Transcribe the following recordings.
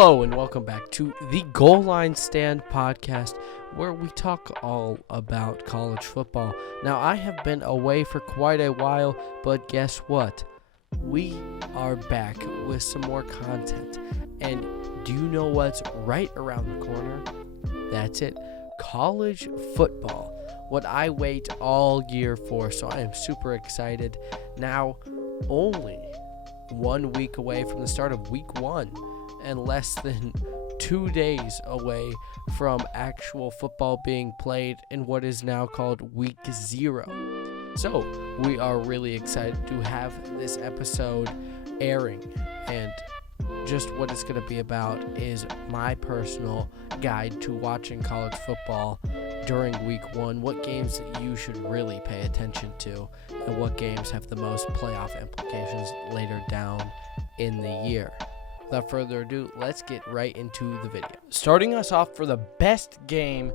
Hello and welcome back to the Goal Line Stand podcast, where we talk all about college football. Now, I have been away for quite a while, but guess what? We are back with some more content. And do you know what's right around the corner? That's it. College football. What I wait all year for, so I am super excited. Now, only 1 week away from the start of week 1 and less than 2 days away from actual football being played in what is now called week 0. So we are really excited to have this episode airing, and just what it's going to be about is my personal guide to watching college football during week 1, what games that you should really pay attention to, and what games have the most playoff implications later down in the year. Without further ado, let's get right into the video. Starting us off for the best game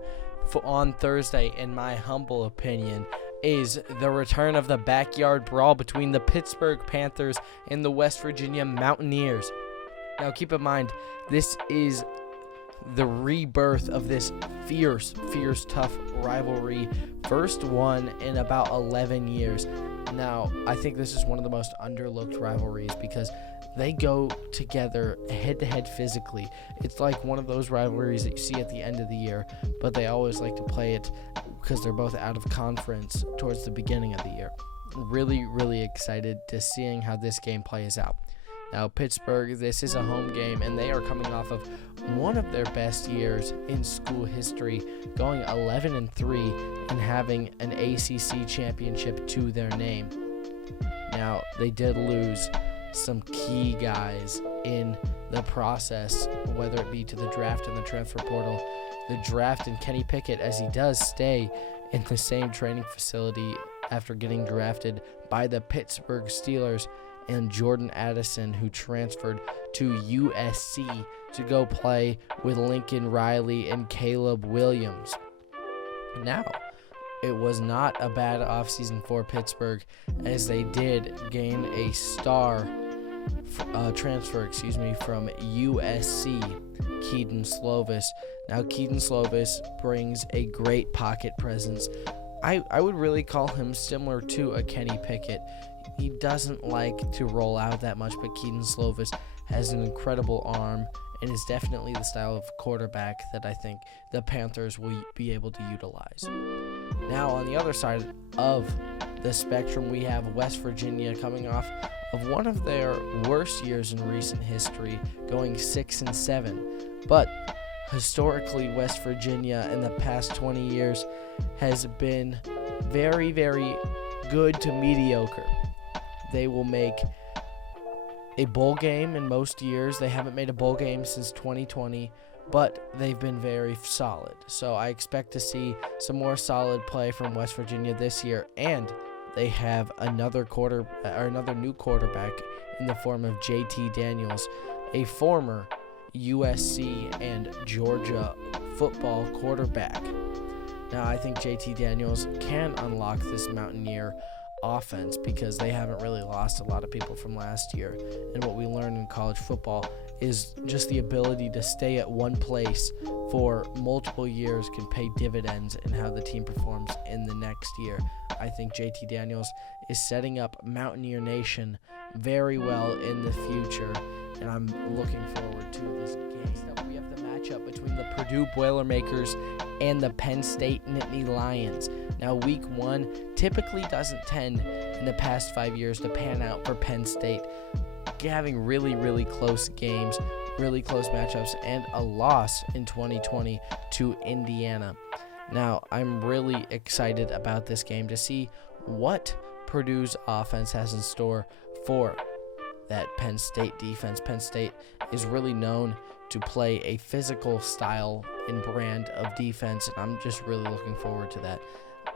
on Thursday, in my humble opinion, is the return of the backyard brawl between the Pittsburgh Panthers and the West Virginia Mountaineers. Now, keep in mind, this is the rebirth of this fierce, tough rivalry. First one in about 11 years. Now, I think this is one of the most underlooked rivalries because they go together head-to-head physically. It's like one of those rivalries that you see at the end of the year, but they always like to play it because they're both out of conference towards the beginning of the year. Really excited to seeing how this game plays out. Now, Pittsburgh, this is a home game, and they are coming off of one of their best years in school history, going 11-3 and having an ACC championship to their name. Now, they did lose some key guys in the process, whether it be to the draft and the transfer portal. The draft and Kenny Pickett, as he does stay in the same training facility after getting drafted by the Pittsburgh Steelers, and Jordan Addison, who transferred to USC to go play with Lincoln Riley and Caleb Williams. Now, it was not a bad offseason for Pittsburgh, as they did gain a star transfer from USC, Kedon Slovis. Now, Kedon Slovis brings a great pocket presence. I would really call him similar to a Kenny Pickett. He doesn't like to roll out that much, but Kedon Slovis has an incredible arm and is definitely the style of quarterback that I think the Panthers will be able to utilize. Now, on the other side of the spectrum, we have West Virginia coming off of one of their worst years in recent history, going 6-7. But historically, West Virginia in the past 20 years has been very good to mediocre. They will make a bowl game in most years. They haven't made a bowl game since 2020, but they've been very solid. So I expect to see some more solid play from West Virginia this year, and they have another new quarterback in the form of JT Daniels, a former USC and Georgia football quarterback. Now, I think JT Daniels can unlock this Mountaineer offense because they haven't really lost a lot of people from last year. And what we learned in college football is just the ability to stay at one place for multiple years can pay dividends in how the team performs in the next year. I think JT Daniels is setting up Mountaineer Nation very well in the future, and I'm looking forward to this game. Next up, we have the matchup between the Purdue Boilermakers and the Penn State Nittany Lions. Now, week 1 typically doesn't tend in the past 5 years to pan out for Penn State, having really close games, really close matchups, and a loss in 2020 to Indiana. Now, I'm really excited about this game to see what Purdue's offense has in store for that Penn State defense. Penn State is really known to play a physical style and brand of defense, and I'm just really looking forward to that.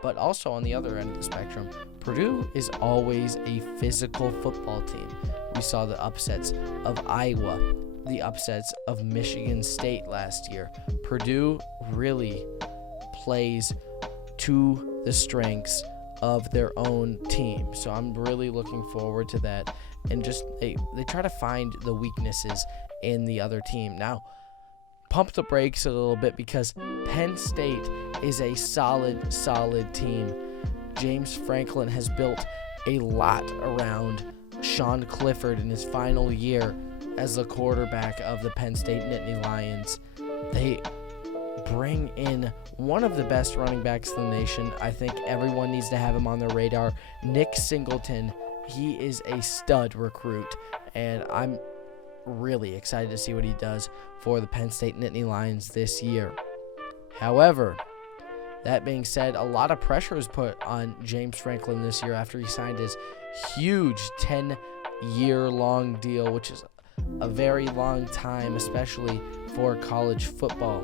But also on the other end of the spectrum, Purdue is always a physical football team. We saw the upsets of Iowa, the upsets of Michigan State last year. Purdue really plays to the strengths of their own team. So I'm really looking forward to that. And just they try to find the weaknesses in the other team. Now, pump the brakes a little bit because Penn State is a solid team. James Franklin has built a lot around Sean Clifford in his final year as the quarterback of the Penn State Nittany Lions. They bring in one of the best running backs in the nation. I think everyone needs to have him on their radar. Nick Singleton, he is a stud recruit, and I'm really excited to see what he does for the Penn State Nittany Lions this year. However, that being said, a lot of pressure is put on James Franklin this year after he signed his huge 10-year-long deal, which is a very long time, especially for college football.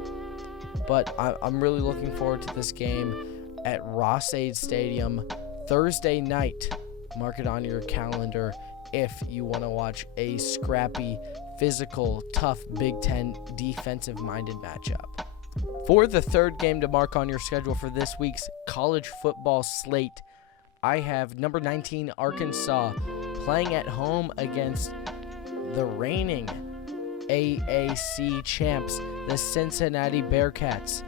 But I'm really looking forward to this game at Ross-Ade Stadium Thursday night. Mark it on your calendar if you want to watch a scrappy, physical, tough Big Ten defensive-minded matchup. For the third game to mark on your schedule for this week's college football slate, I have number 19 Arkansas playing at home against the reigning AAC champs, the Cincinnati Bearcats.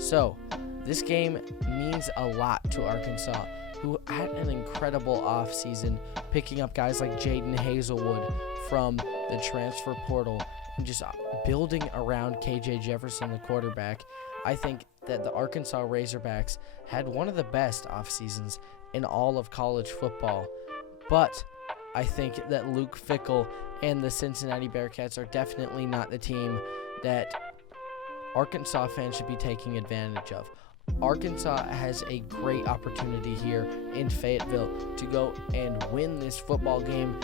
So, this game means a lot to Arkansas, who had an incredible offseason, picking up guys like Jaden Hazelwood from the transfer portal and just building around KJ Jefferson, the quarterback. I think that the Arkansas Razorbacks had one of the best off seasons in all of college football. But I think that Luke Fickell and the Cincinnati Bearcats are definitely not the team that Arkansas fans should be taking advantage of. Arkansas has a great opportunity here in Fayetteville to go and win this football game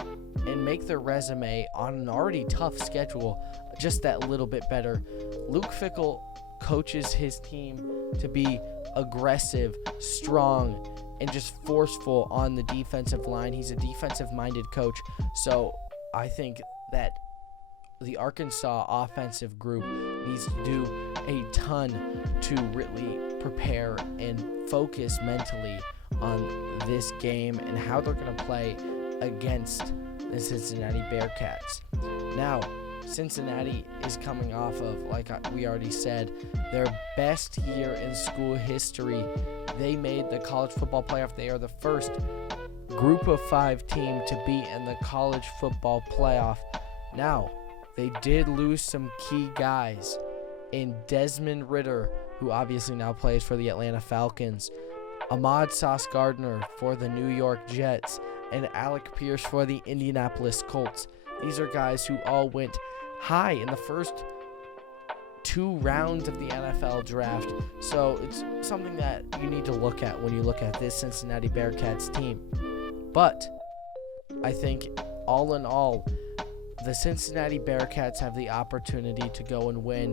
and make their resume on an already tough schedule just that little bit better. Luke Fickell coaches his team to be aggressive, strong, and just forceful on the defensive line. He's a defensive-minded coach, so I think that the Arkansas offensive group needs to do a ton to really prepare and focus mentally on this game and how they're going to play against the Cincinnati Bearcats. Now, Cincinnati is coming off of, like we already said, their best year in school history. They made the college football playoff. They are the first group of 5 team to be in the college football playoff. Now, they did lose some key guys in Desmond Ridder, who obviously now plays for the Atlanta Falcons, Ahmad Sauce Gardner for the New York Jets, and Alec Pierce for the Indianapolis Colts. These are guys who all went high in the first 2 rounds of the NFL draft. So it's something that you need to look at when you look at this Cincinnati Bearcats team. But I think all in all, the Cincinnati Bearcats have the opportunity to go and win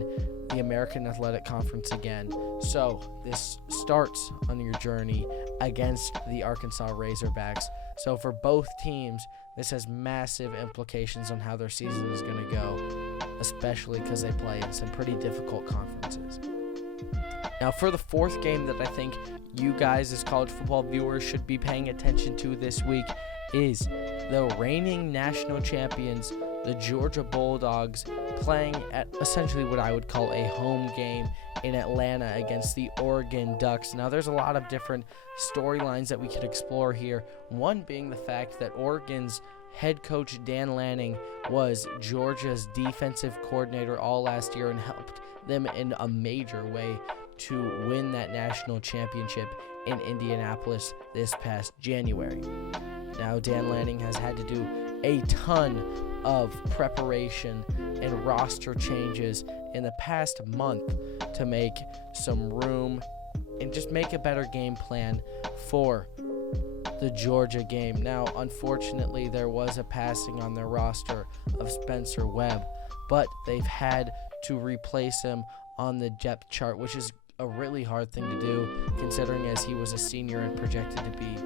the American Athletic Conference again. So this starts on your journey against the Arkansas Razorbacks. So for both teams, this has massive implications on how their season is going to go, especially because they play in some pretty difficult conferences. Now, for the fourth game that I think you guys as college football viewers should be paying attention to this week is the reigning national champions, the Georgia Bulldogs, playing at essentially what I would call a home game in Atlanta against the Oregon Ducks. Now, there's a lot of different storylines that we could explore here, one being the fact that Oregon's head coach Dan Lanning was Georgia's defensive coordinator all last year and helped them in a major way to win that national championship in Indianapolis this past January. Now, Dan Lanning has had to do a ton of preparation and roster changes in the past month to make some room and just make a better game plan for the Georgia game. Now, unfortunately, there was a passing on their roster of Spencer Webb, but they've had to replace him on the depth chart, which is a really hard thing to do considering as he was a senior and projected to be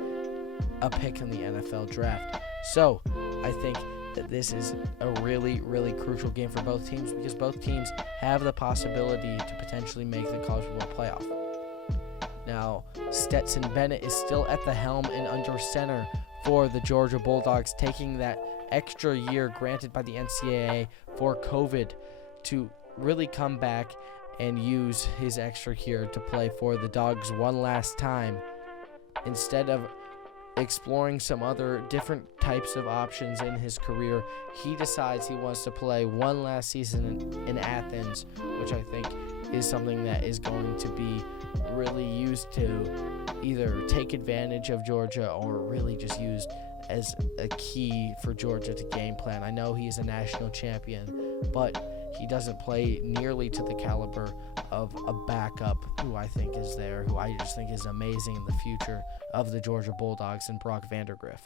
a pick in the NFL draft. So, I think that this is a really, really crucial game for both teams because both teams have the possibility to potentially make the college football playoff. Now, Stetson Bennett is still at the helm and under center for the Georgia Bulldogs, taking that extra year granted by the NCAA for COVID to really come back and use his extra year to play for the Dogs one last time, instead of exploring some other different types of options in his career. He decides he wants to play one last season in Athens, which I think is something that is going to be really used to either take advantage of Georgia or really just used as a key for Georgia to game plan. I know he's a national champion, but he doesn't play nearly to the caliber of a backup who I think is there, who I just think is amazing in the future of the Georgia Bulldogs, and Brock Vandergriff.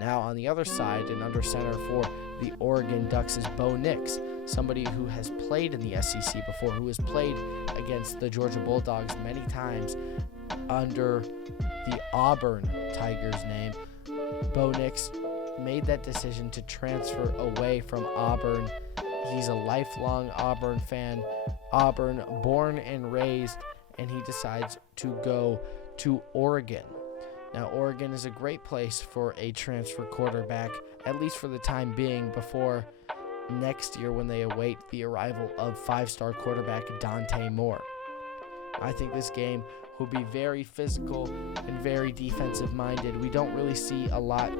Now on the other side and under center for the Oregon Ducks is Beau Knicks, somebody who has played in the SEC before, who has played against the Georgia Bulldogs many times under the Auburn Tigers name. Beau Knicks made that decision to transfer away from Auburn. He's a lifelong Auburn fan, Auburn born and raised, and he decides to go to Oregon. Now, Oregon is a great place for a transfer quarterback, at least for the time being, before next year when they await the arrival of five-star quarterback Dante Moore. I think this game will be very physical and very defensive-minded. We don't really see a lot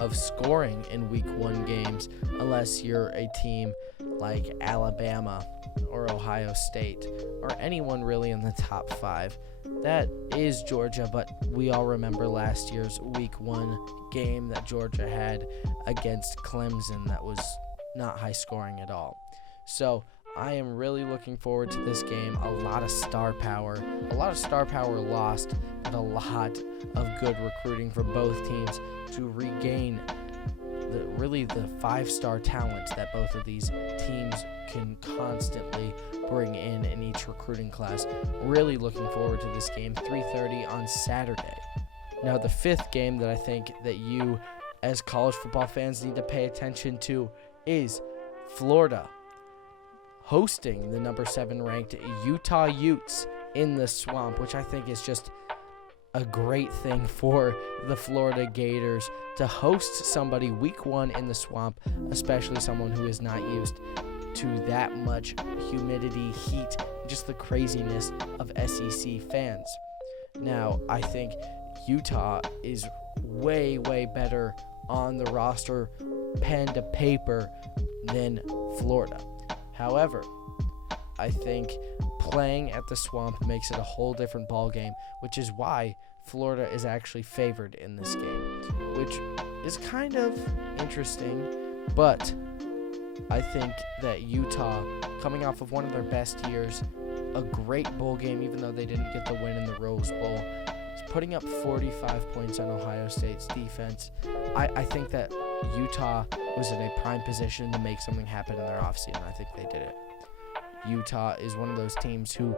of scoring in Week 1 games unless you're a team like Alabama or Ohio State or anyone really in the top 5. That is Georgia, but we all remember last year's Week 1 game that Georgia had against Clemson that was not high scoring at all. So I am really looking forward to this game. A lot of star power lost, but a lot of good recruiting for both teams to regain the five-star talent that both of these teams can constantly bring in each recruiting class. Really looking forward to this game, 3:30 on Saturday. Now, the fifth game that I think that you as college football fans need to pay attention to is Florida hosting the number 7 ranked Utah Utes in the Swamp, which I think is just a great thing for the Florida Gators to host somebody Week 1 in the Swamp, especially someone who is not used to that much humidity, heat, just the craziness of SEC fans. Now, I think Utah is way, way better on the roster, pen to paper, than Florida. However, I think playing at the Swamp makes it a whole different ball game, which is why Florida is actually favored in this game, which is kind of interesting, but I think that Utah, coming off of one of their best years, a great bowl game, even though they didn't get the win in the Rose Bowl, is putting up 45 points on Ohio State's defense. I think that Utah was in a prime position to make something happen in their offseason. I think they did it. Utah is one of those teams who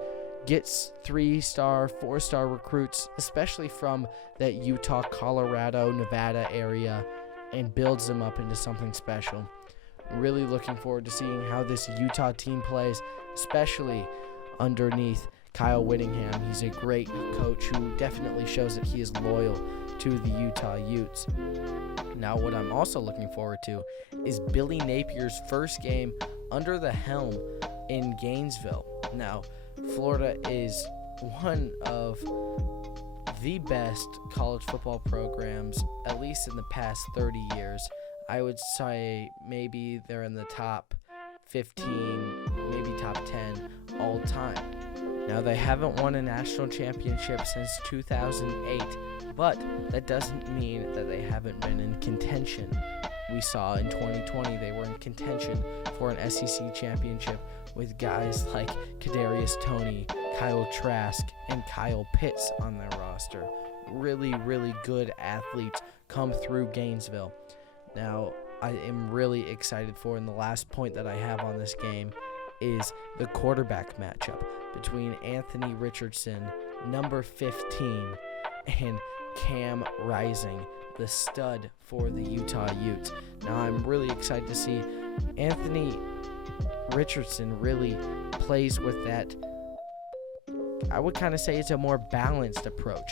gets 3-star, 4-star recruits, especially from that Utah, Colorado, Nevada area, and builds them up into something special. Really looking forward to seeing how this Utah team plays, especially underneath Kyle Whittingham. He's a great coach who definitely shows that he is loyal to the Utah Utes. Now, what I'm also looking forward to is Billy Napier's first game under the helm in Gainesville. Now, Florida is one of the best college football programs, at least in the past 30 years. I would say maybe they're in the top 15, maybe top 10 all time. Now, they haven't won a national championship since 2008, but that doesn't mean that they haven't been in contention. We saw in 2020 they were in contention for an SEC championship with guys like Kadarius Toney, Kyle Trask, and Kyle Pitts on their roster. Really, really good athletes come through Gainesville. Now, I am really excited for, and the last point that I have on this game is the quarterback matchup between Anthony Richardson, number 15, and Cam Rising, the stud for the Utah Utes. Now, I'm really excited to see Anthony Richardson really plays with that I would kind of say it's a more balanced approach.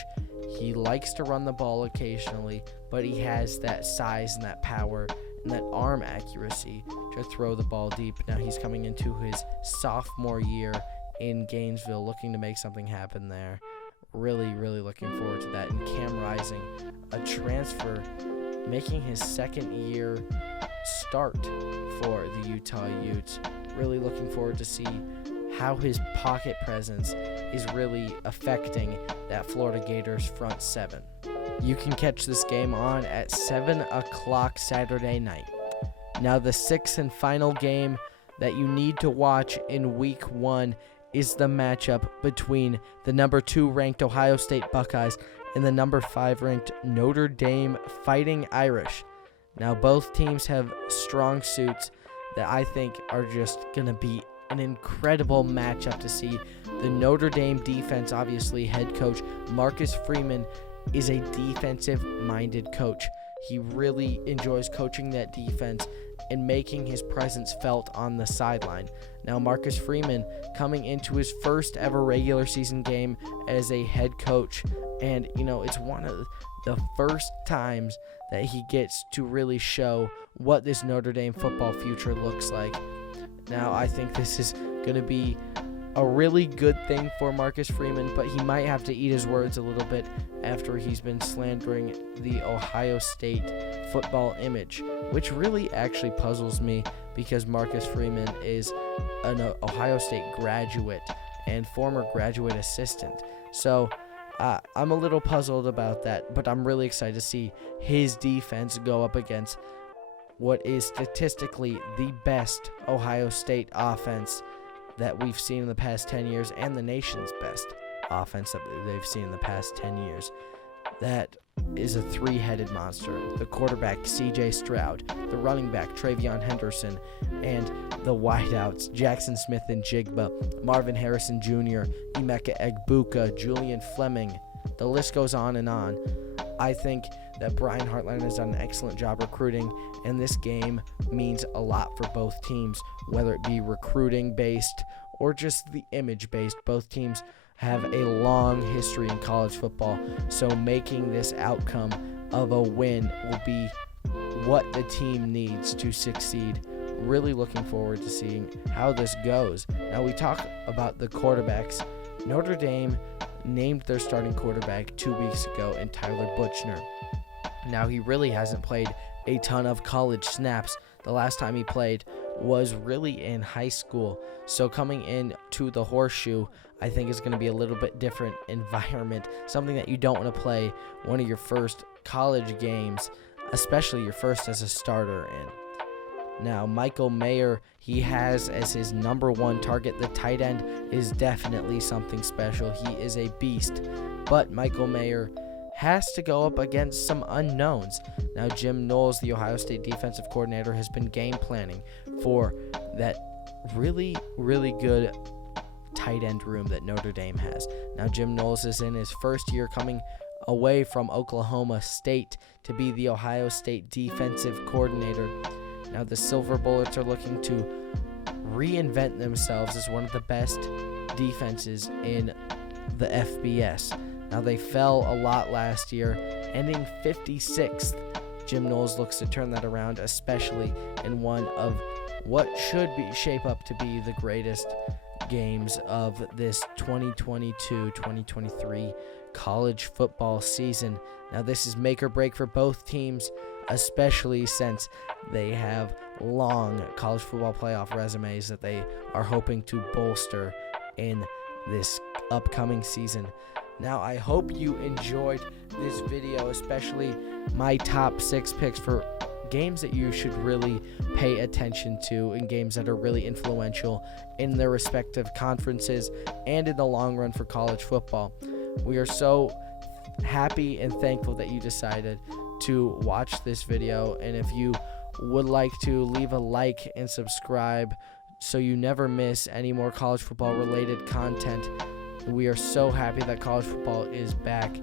He likes to run the ball occasionally, but he has that size and that power and that arm accuracy to throw the ball deep. Now he's coming into his sophomore year in Gainesville, looking to make something happen there. Really, really looking forward to that. And Cam Rising, a transfer, making his second year start for the Utah Utes. Really looking forward to see how his pocket presence is really affecting that Florida Gators front seven. You can catch this game on at 7 o'clock Saturday night. Now the sixth and final game that you need to watch in week 1 is the matchup between the number 2 ranked Ohio State Buckeyes and the number 5 ranked Notre Dame Fighting Irish. Now both teams have strong suits that I think are just going to be an incredible matchup to see. The Notre Dame defense, obviously head coach Marcus Freeman is a defensive-minded coach. He really enjoys coaching that defense and making his presence felt on the sideline. Now Marcus Freeman coming into his first ever regular season game as a head coach, and it's one of the first times that he gets to really show what this Notre Dame football future looks like. Now I think this is going to be a really good thing for Marcus Freeman, but he might have to eat his words a little bit after he's been slandering the Ohio State football image, which really actually puzzles me because Marcus Freeman is an Ohio State graduate and former graduate assistant. So I'm a little puzzled about that, but I'm really excited to see his defense go up against what is statistically the best Ohio State offense that we've seen in the past 10 years and the nation's best offense that they've seen in the past 10 years. That is a three-headed monster. The quarterback, C.J. Stroud, the running back, Travion Henderson, and the wideouts, Jackson Smith and Jigba, Marvin Harrison Jr., Emeka Egbuka, Julian Fleming. The list goes on and on. I think that Brian Hartline has done an excellent job recruiting, and this game means a lot for both teams, whether it be recruiting-based or just the image-based. Both teams have a long history in college football, so making this outcome of a win will be what the team needs to succeed. Really looking forward to seeing how this goes. Now we talk about the quarterbacks. Notre Dame named their starting quarterback 2 weeks ago in Tyler Butchner. Now he really hasn't played a ton of college snaps. The last time he played was really in high school. So coming into the Horseshoe, I think is going to be a little bit different environment, something that you don't want to play one of your first college games, especially your first as a starter in. Now, Michael Mayer, he has as his number 1 target. The tight end is definitely something special. He is a beast. But Michael Mayer has to go up against some unknowns. Now, Jim Knowles, the Ohio State defensive coordinator, has been game planning for that really, really good tight end room that Notre Dame has. Now, Jim Knowles is in his first year coming away from Oklahoma State to be the Ohio State defensive coordinator. Now, the Silver Bullets are looking to reinvent themselves as one of the best defenses in the FBS. Now, they fell a lot last year, ending 56th. Jim Knowles looks to turn that around, especially in one of what should shape up to be the greatest games of this 2022-2023 college football season. Now, this is make or break for both teams, especially since they have long college football playoff resumes that they are hoping to bolster in this upcoming season. Now, I hope you enjoyed this video, especially my top 6 picks for games that you should really pay attention to and games that are really influential in their respective conferences and in the long run for college football. We are so happy and thankful that you decided to watch this video, and if you would like to leave a like and subscribe so you never miss any more college football related content. We are so happy that college football is back,